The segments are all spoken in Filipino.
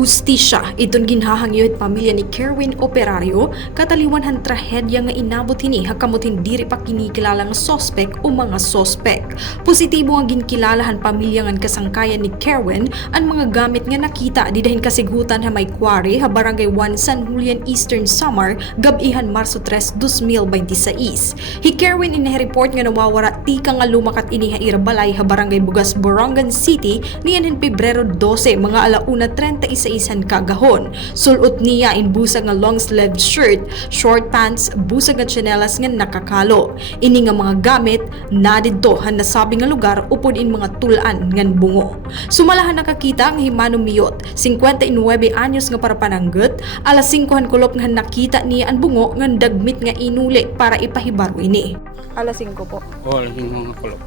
Hustisya iton ginhahangyo't pamilya ni Kerwin Operario kataliwan han trahedya nga inabot hini hakamot hindi pa kinikilala nga sospek o mga sospek. Positibo ang ginkilalahan pamilya nga kasangkayan ni Kerwin ang mga gamit nga nakita di dahin kasigutan ha may kwari ha barangay 1 San Julian Eastern Samar gabihan Marso 3, 2026. Hi Kerwin inahireport nga nawawara tika nga lumakat ini ha Irabalay ha barangay Bugas, Borongan City niyan Pebrero 12 mga alauna 31 isan kagahon. Sulot niya in busag nga long-sleeved shirt, short pants, busag nga tsinelas nga nakakalo. Ini nga mga gamit na didto han nasabi nga lugar upod in mga tulan ngan bungo. Sumalahan nakakita ang himano miyot, 59 anyos nga para pananggut, alas 5 han kulop nga nakita niya ang bungo nga dagmit nga inuli para ipahibaro ini. Alas 5 po. O, alas 5 nga kulop.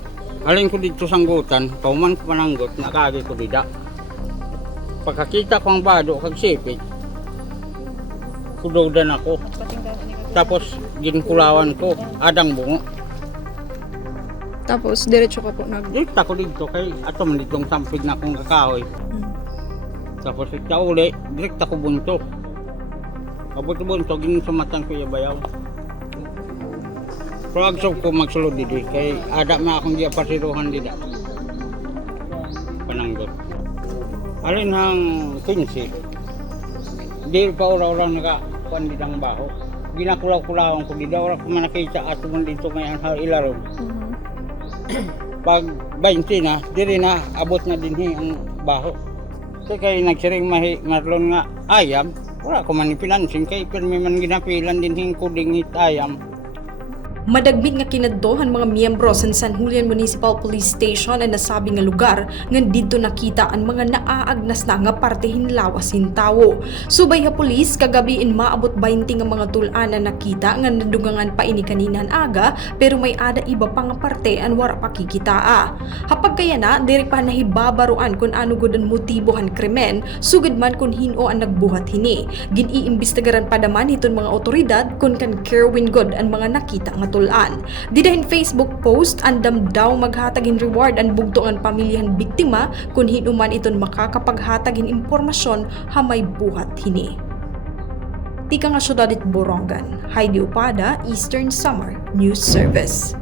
Alin ko dito sanggutan, pauman ko pananggut, nakagi ko dida. Pagkakita ko ang bado, kag sipit, kudodan ako. Tapos, ginkulawan ko, adang bungo. Tapos, diretso ka po nag... Dito ko dito, kay ato man ditong sampig na akong kakahoy. Tapos, ita uli, direct ako bunto. Abot-bunto, ginsumatan ko yabayaw. Pero agsog ko magsulod dito, kay ada ma akong diapasiruhan dito. Pananggot. Alin hang 15, di pa ora-ora nakakuan dito ang baho. Ginakulaw-kulawang ko dito, ora ko manakita ato man dito ngayon ha ilaron. Pag 20 na, diri na abot na dinhi ang baho. Kasi kay nagsiring marlon nga ayam, wala ko man ipinansing kay pirmi man ginapilan dinhi kuding hit ayam. Madagmit nga kinadtohan mga miyembro sa San Julian Municipal Police Station ang nasabi nga lugar nga didto nakita ang mga naaagnas na nga parte hinlawas hintawo. Subay ha pulis kagabi in maabot 20 nga mga tulan na nakita nga nadugangan pa ini kaninan aga pero may ada iba pa nga parte an wara pa kikitaa. Hapag kaya na diri pa nahibabaruan kung ano gud ang motibo han krimen sugid man kung hino ang nagbuhat hini. Giniimbestigaran pa daman hiton mga otoridad kung kan Kerwin god ang mga nakita nga tulan. Didahin Facebook post andam daw maghatagin reward ang bugtoan pamilyahan biktima kung hinuman iton makakapaghatagin impormasyon hamay buhat hini. Tika nga syudad it Borongan, Heidi Upada, Eastern Samar News Service.